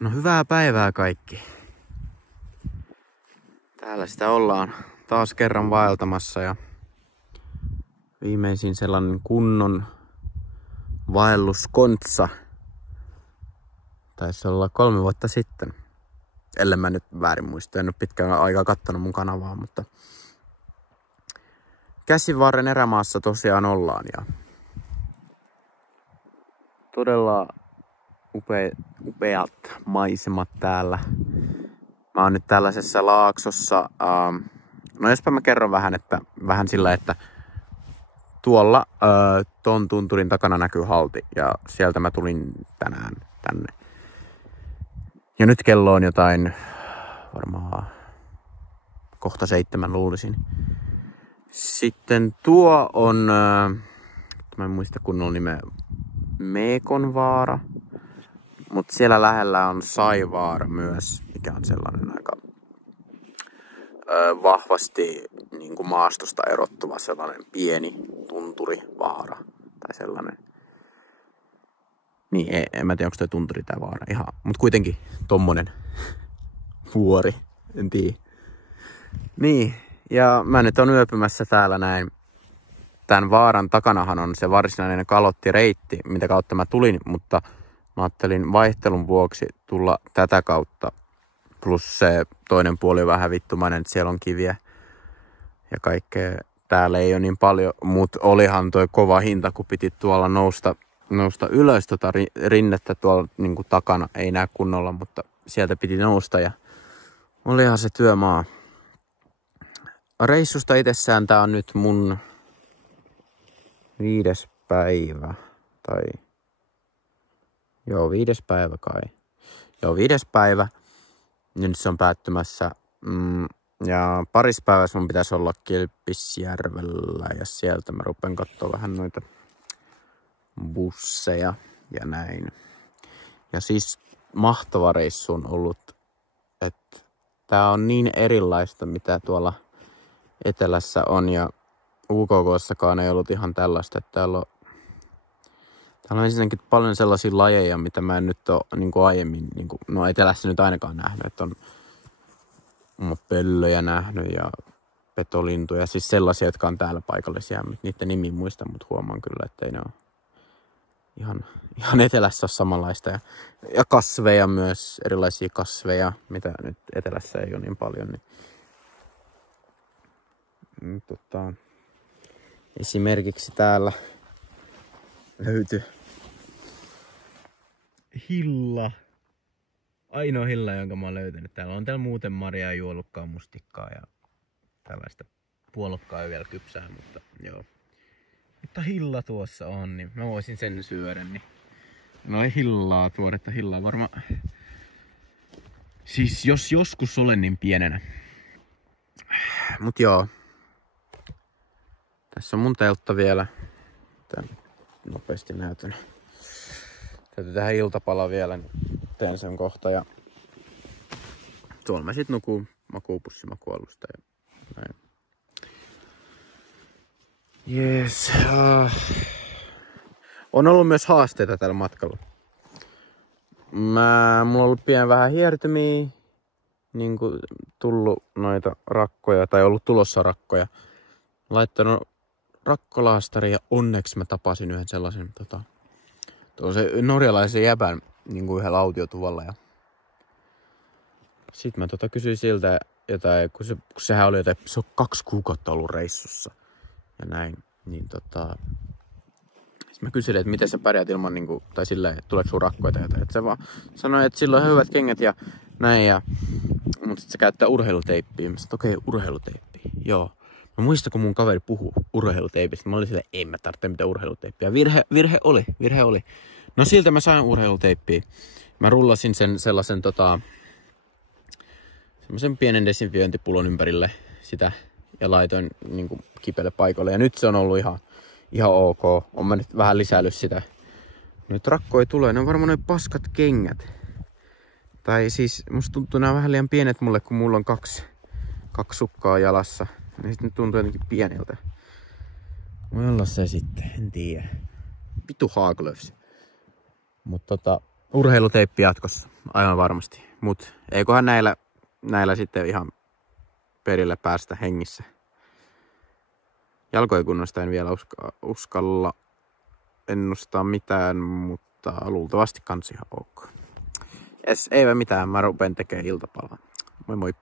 No hyvää päivää kaikki. Täällä sitä ollaan taas kerran vaeltamassa ja viimeisin sellainen kunnon vaelluskontsa taisi olla 3 vuotta sitten. Ellen mä nyt väärin muista, en ole pitkään aikaa kattonut mun kanavaa, mutta Käsivarren erämaassa tosiaan ollaan ja todella upeat maisemat täällä. Mä oon nyt tällaisessa laaksossa. No jospä mä kerron vähän sillä, että tuolla ton tunturin takana näkyy halti ja sieltä mä tulin tänään tänne. Ja nyt kello on jotain varmaan kohta 7 luulisin. Sitten tuo on, mä en muista kunnolla nimeä, Meekonvaara. Mutta siellä lähellä on Saivaara myös, mikä on sellainen aika vahvasti niin kuin maastosta erottuva sellainen pieni tunturivaara. Tai sellainen. Niin, en mä tiedä, onko toi tunturi tai vaara ihan. Mutta kuitenkin tommonen vuori, en tiedä. Niin, ja mä nyt on yöpymässä täällä näin. Tän vaaran takanahan on se varsinainen kalottireitti, mitä kautta mä tulin, mutta mä ajattelin vaihtelun vuoksi tulla tätä kautta. Plus se toinen puoli on vähän vittumainen, että siellä on kiviä ja kaikkea. Täällä ei ole niin paljon, mutta olihan toi kova hinta, kun piti tuolla nousta ylös tota rinnettä tuolla niin kuin takana. Ei näe kunnolla, mutta sieltä piti nousta ja olihan se työmaa. Reissusta itsessään tää on nyt mun 5. päivä. Tai joo, 5. päivä kai. Joo, 5. päivä. Nyt se on päättymässä. Ja paris päivässä mun pitäisi olla Kilpisjärvellä. Ja sieltä mä rupean katsoa vähän noita busseja ja näin. Ja siis mahtava reissu on ollut. Että tää on niin erilaista, mitä tuolla etelässä on. Ja UKK:ssakaan ei ollut ihan tällaista, että täällä on ensinnäkin paljon sellaisia lajeja, mitä mä en nyt ole niin kuin aiemmin, niin kuin, no etelässä nyt ainakaan nähnyt, että on pöllöjä nähnyt ja petolintuja, siis sellaisia, jotka on täällä paikallisia, niiden nimi muista, mutta huomaan kyllä, että ei ne ole ihan etelässä ole samanlaista. Ja kasveja myös, erilaisia kasveja, mitä nyt etelässä ei ole niin paljon. Niin, esimerkiksi täällä löytyi hilla. Ainoa hilla, jonka mä oon löytänyt. Täällä on muuten marjaa, juolukkaa, mustikkaa ja tällaista puolukkaa vielä kypsää, mutta joo. Mutta hilla tuossa on, niin mä voisin sen syödä. Niin. No ei hillaa, tuoretta hillaa varmaan. Siis jos joskus olen niin pienenä. Mut joo. Tässä on mun teltta vielä. Tän nopeasti näytän. Täytyy tehdä iltapala vielä, niin teen sen kohta. Ja tuolla mä sit nukun makuupussimakuollusta ja näin. Jees. On ollut myös haasteita tällä matkalla. Mulla on ollut vähän hiertymiä. Niin kuin tullut noita rakkoja, tai ollut tulossa rakkoja. Laittanut rakkolaastarin ja onneksi mä tapasin yhden sellaisen norjalaisen jäbän niin kuin yhdellä autiotuvalla. Ja sit mä kysyin siltä jotain, kun sehän oli jotain, se on 2 kuukautta ollut reissussa ja näin, niin sit mä kyselin, että miten sä pärjäät ilman niinku, tai silleen, että tuleeko sun rakkoja tai jotain. Et se vaan sanoi, että sillä on hyvät kengät ja näin, mutta sit se käyttää urheiluteippiä. Mä sanoin, okei, urheiluteippiä, joo. Mä muistan, kun mun kaveri puhuu urheiluteipistä. Mä olin silleen, ei mä tarvitse mitään urheiluteippiä. Virhe oli. No siltä mä sain urheiluteippiä. Mä rullasin sellaisen semmoisen pienen desinfiointipullon ympärille sitä ja laitoin niinku kipeälle paikalle. Ja nyt se on ollut ihan ok. On mä nyt vähän lisäillyt sitä. Nyt rakko ei tule. Ne on varmaan noin paskat kengät. Tai siis musta tuntuu nää vähän liian pienet mulle, kun mulla on kaksi sukkaa jalassa. Ja sit nyt tuntuu jotenkin pieneltä. Voi olla se sitten, en tiedä. Vitu haaglöfs. Mutta urheiluteippi jatkossa, aivan varmasti. Mut eiköhän näillä sitten ihan perille päästä hengissä. Jalkojen kunnosta en vielä uskalla ennustaa mitään, mutta luultavasti kans ihan ok. Jes, eipä mitään, mä rupean tekemään iltapalaa. Moi moi!